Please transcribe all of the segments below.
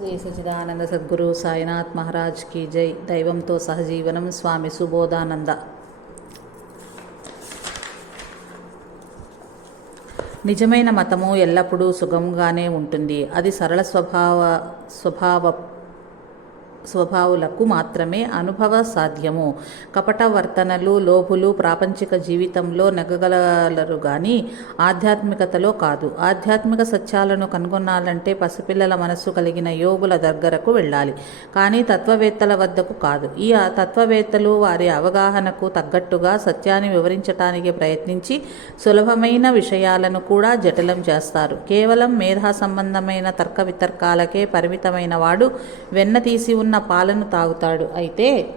శ్రీ సచిదానంద సద్గురు సాయినాథ్ మహారాజ్ కీ జై. దైవంతో సహజీవనం స్వామి సుబోధానంద. నిజమైన మతము ఎల్లప్పుడూ సుగముగానే ఉంటుంది. అది సరళ స్వభావ స్వభావ స్వభావులకు మాత్రమే అనుభవ సాధ్యము. కపట వర్తనలు లోపులు ప్రాపంచిక జీవితంలో నెగ్గగలరు కానీ ఆధ్యాత్మికతలో కాదు. ఆధ్యాత్మిక సత్యాలను కనుగొనాలంటే పసిపిల్లల మనస్సు కలిగిన యోగుల దగ్గరకు వెళ్ళాలి. కానీ తత్వవేత్తల వద్దకు కాదు. ఈ తత్వవేత్తలు వారి అవగాహనకు తగ్గట్టుగా సత్యాన్ని వివరించటానికి ప్రయత్నించి సులభమైన విషయాలను కూడా జటిలం చేస్తారు. కేవలం మేధా సంబంధమైన తర్క వితర్కాలకే పరిమితమైన వాడు వెన్న తీసి ఉన్న పాలను తాగుతాడు. అయితే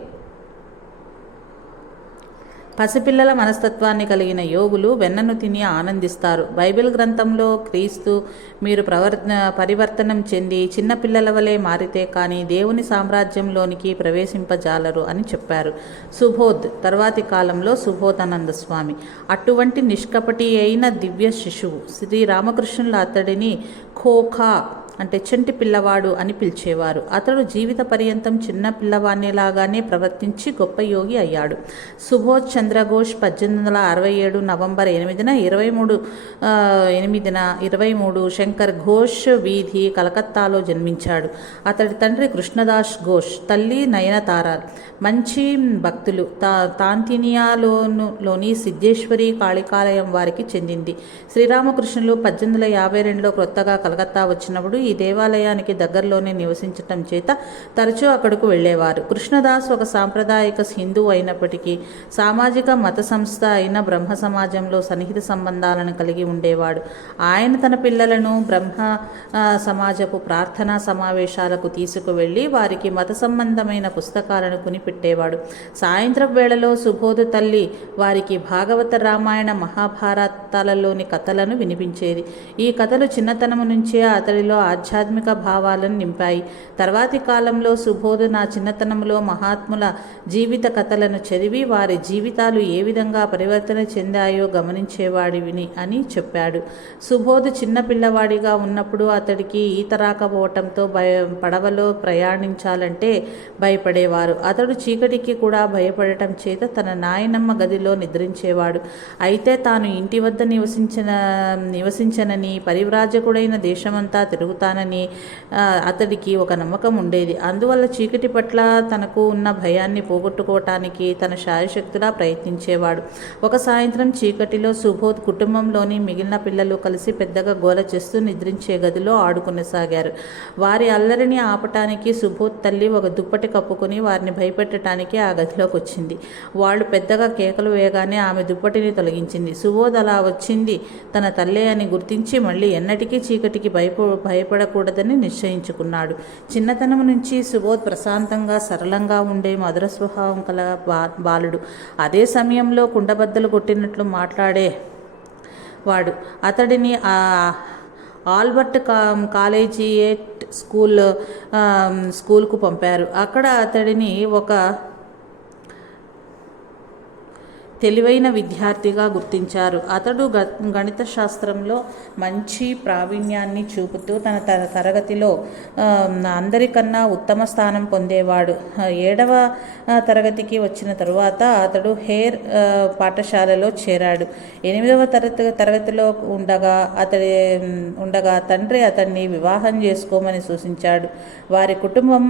పసిపిల్లల మనస్తత్వాన్ని కలిగిన యోగులు వెన్నను తిని ఆనందిస్తారు. బైబిల్ గ్రంథంలో క్రీస్తు మీరు ప్రవర్ పరివర్తనం చెంది చిన్నపిల్లల వలె మారితే కానీ దేవుని సామ్రాజ్యంలోనికి ప్రవేశింపజాలరు అని చెప్పారు. సుబోధ్ తర్వాతి కాలంలో సుబోధానంద స్వామి అటువంటి నిష్కపటి అయిన దివ్య శిశువు శ్రీ రామకృష్ణుల అతడిని ఖోఖా అంటే చంటి పిల్లవాడు అని పిలిచేవారు. అతడు జీవిత పర్యంతం చిన్న పిల్లవాణ్ణిలాగానే ప్రవర్తించి గొప్ప యోగి అయ్యాడు. సుభోష్ చంద్రఘోష్ పద్దెనిమిది వందల అరవై ఏడు నవంబర్ ఎనిమిదిన ఇరవై మూడు ఎనిమిదిన ఇరవై మూడు శంకర్ ఘోష్ వీధి కలకత్తాలో జన్మించాడు. అతడి తండ్రి కృష్ణదాస్ ఘోష్ తల్లి నయనతార మంచి భక్తులు. తా తాంతినియాలోని సిద్ధేశ్వరి కాళికాలయం వారికి చెందింది. శ్రీరామకృష్ణులు పద్దెనిమిది వందల యాభై రెండులో క్రొత్తగా కలకత్తా వచ్చినప్పుడు ఈ దేవాలయానికి దగ్గరలోనే నివసించటం చేత తరచూ అక్కడకు వెళ్ళేవారు. కృష్ణదాస్ ఒక సాంప్రదాయక హిందువు అయినప్పటికీ సామాజిక మత సంస్థ అయిన బ్రహ్మ సమాజంలో సన్నిహిత సంబంధాలను కలిగి ఉండేవాడు. ఆయన తన పిల్లలను బ్రహ్మ సమాజపు ప్రార్థనా సమావేశాలకు తీసుకువెళ్ళి వారికి మత సంబంధమైన పుస్తకాలను కొనిపెట్టేవాడు. సాయంత్రం వేళలో సుబోధ తల్లి వారికి భాగవత రామాయణ మహాభారత్ మహాభారతాలలోని కథలను వినిపించేది. ఈ కథలు చిన్నతనము నుంచే అతడిలో ఆధ్యాత్మిక భావాలను నింపాయి. తర్వాతి కాలంలో సుబోధ నా చిన్నతనంలో మహాత్ముల జీవిత కథలను చదివి వారి జీవితాలు ఏ విధంగా పరివర్తన చెందాయో గమనించేవాడివిని అని చెప్పాడు. సుబోధు చిన్న పిల్లవాడిగా ఉన్నప్పుడు అతడికి ఈత రాకపోవటంతో భయ పడవలో ప్రయాణించాలంటే భయపడేవారు. అతడు చీకటికి కూడా భయపడటం చేత తన నాయనమ్మ గదిలో నిద్రించేవాడు. అయితే తాను ఇంటి వద్ద నివసించిన నివసించనని పరివ్రాజకుడైన దేశమంతా తిరుగుతానని అతడికి ఒక నమ్మకం ఉండేది. అందువల్ల చీకటి పట్ల తనకు ఉన్న భయాన్ని పోగొట్టుకోవటానికి తన శాయశక్తులా ప్రయత్నించేవాడు. ఒక సాయంత్రం చీకటిలో సుబోధ్ కుటుంబంలోని మిగిలిన పిల్లలు కలిసి పెద్దగా గోల చేస్తూ నిద్రించే గదిలో ఆడుకునసాగారు వారి అల్లరిని ఆపటానికి సుబోధ్ తల్లి ఒక దుప్పటి కప్పుకొని వారిని భయపెట్టడానికి ఆ గదిలోకి వచ్చింది వాళ్ళు పెద్దగా కేకలు వేయగానే ఆమె దుప్పటిని తొలగించింది. సుబోధ్ అలా వచ్చింది. తన తల్లే అని గుర్తించి మళ్ళీ ఎన్నటికీ చీకటికి భయపో భయపడకూడదని నిశ్చయించుకున్నాడు. చిన్నతనం నుంచి సుబోధ్ ప్రశాంతంగా సరళంగా ఉండే మధుర స్వభావం కల బా బాలుడు. అదే సమయంలో కుండబద్దలు కొట్టినట్లు మాట్లాడే వాడు. అతడిని ఆల్బర్ట్ కా కాలేజియేట్ స్కూల్ స్కూల్కు పంపారు. అక్కడ అతడిని ఒక తెలివైన విద్యార్థిగా గుర్తించారు. అతడు గ గణిత శాస్త్రంలో మంచి ప్రావీణ్యాన్ని చూపుతూ తన తరగతిలో అందరికన్నా ఉత్తమ స్థానం పొందేవాడు. ఏడవ తరగతికి వచ్చిన తరువాత అతడు హెయిర్ పాఠశాలలో చేరాడు. ఎనిమిదవ తరగతి తరగతిలో ఉండగా అతడి ఉండగా తండ్రి అతన్ని వివాహం చేసుకోమని సూచించాడు. వారి కుటుంబం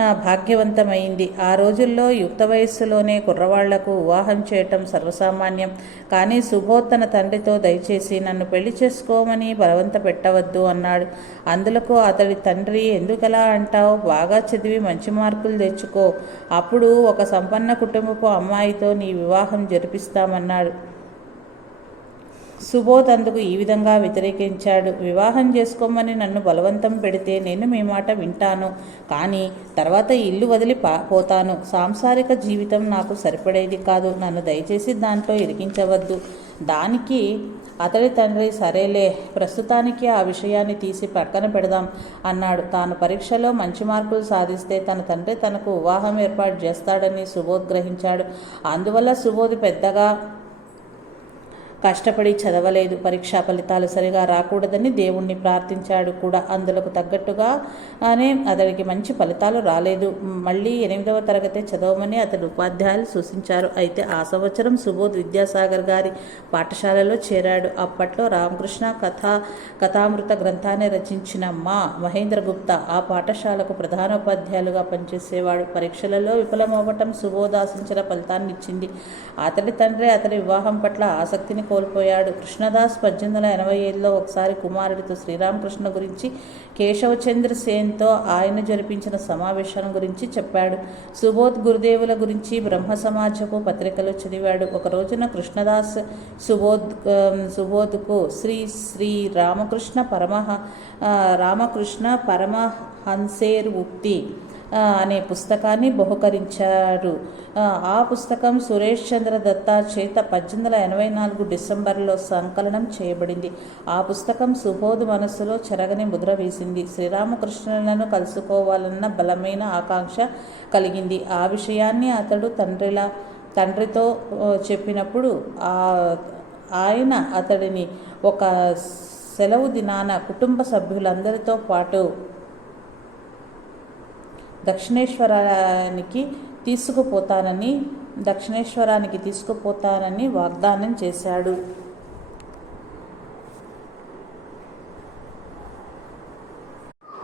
భాగ్యవంతమైంది. ఆ రోజుల్లో యుక్త వయస్సులోనే కుర్రవాళ్ళకు వివాహం చేయటం సర్వసామాన్యం. కానీ సుబోధ్ తన తండ్రితో దయచేసి నన్ను పెళ్ళి చేసుకోమని బలవంత పెట్టవద్దు అన్నాడు. అందులకు అతడి తండ్రి ఎందుకలా అంటావు? బాగా చదివి మంచి మార్కులు తెచ్చుకో. అప్పుడు ఒక సంపన్న కుటుంబపు అమ్మాయితో నీ వివాహం జరిపిస్తామన్నాడు. సుబోధ్ అందుకు ఈ విధంగా వ్యతిరేకించాడు. వివాహం చేసుకోమని నన్ను బలవంతం పెడితే నేను మీ మాట వింటాను. కానీ తర్వాత ఇల్లు వదిలి పా పోతాను. సాంసారిక జీవితం నాకు సరిపడేది కాదు. నన్ను దయచేసి దాంట్లో ఇరికించవద్దు. దానికి అతడి తండ్రి సరేలే ప్రస్తుతానికి ఆ విషయాన్ని తీసి పక్కన పెడదాం అన్నాడు. తాను పరీక్షలో మంచి మార్కులు సాధిస్తే తన తండ్రి తనకు వివాహం ఏర్పాటు చేస్తాడని సుబోధ్ గ్రహించాడు. అందువల్ల సుబోధ్ పెద్దగా కష్టపడి చదవలేదు. పరీక్షా ఫలితాలు సరిగా రాకూడదని దేవుణ్ణి ప్రార్థించాడు కూడా. అందులకు తగ్గట్టుగా అనే అతడికి మంచి ఫలితాలు రాలేదు. మళ్ళీ ఎనిమిదవ తరగతి చదవమని అతడు ఉపాధ్యాయులు సూచించారు. అయితే ఆ సంవత్సరం సుబోధ్ విద్యాసాగర్ గారి పాఠశాలలో చేరాడు. అప్పట్లో రామకృష్ణ కథా కథామృత గ్రంథాన్ని రచించిన మా మహేంద్ర గుప్తా ఆ పాఠశాలకు ప్రధానోపాధ్యాయులుగా పనిచేసేవాడు. పరీక్షలలో విఫలమవ్వటం సుబోధ్ ఆశించిన ఫలితాన్ని ఇచ్చింది. అతడి తండ్రి అతడి వివాహం పట్ల ఆసక్తిని కోల్పోయాడు. కృష్ణదాస్ పద్దెనిమిది వందల ఎనభై ఏడులో ఒకసారి కుమారుడితో శ్రీరామకృష్ణ గురించి కేశవచంద్ర సేన్తో ఆయన జరిపించిన సమావేశం గురించి చెప్పాడు. సుబోధ్ గురుదేవుల గురించి బ్రహ్మ సమాజపు పత్రికలు చదివాడు. ఒక రోజున కృష్ణదాస్ సుబోధ్ సుబోధ్కు శ్రీ శ్రీ రామకృష్ణ పరమహ రామకృష్ణ పరమహంసేర్ ఉక్తి అనే పుస్తకాన్ని బహుకరించారు. ఆ, పుస్తకం సురేష్ చంద్ర దత్తా చేత పద్దెనిమిది వందల ఎనభై నాలుగు డిసెంబర్లో సంకలనం చేయబడింది. ఆ పుస్తకం సుబోధ్ మనస్సులో చెరగని ముద్ర వేసింది. శ్రీరామకృష్ణులను కలుసుకోవాలన్న బలమైన ఆకాంక్ష కలిగింది. ఆ విషయాన్ని అతడు తండ్రిలా తండ్రితో చెప్పినప్పుడు ఆ ఆయన అతడిని ఒక సెలవు దినాన కుటుంబ సభ్యులందరితో పాటు దక్షిణేశ్వరానికి తీసుకుపోతానని దక్షిణేశ్వరానికి తీసుకుపోతానని వాగ్దానం చేశాడు.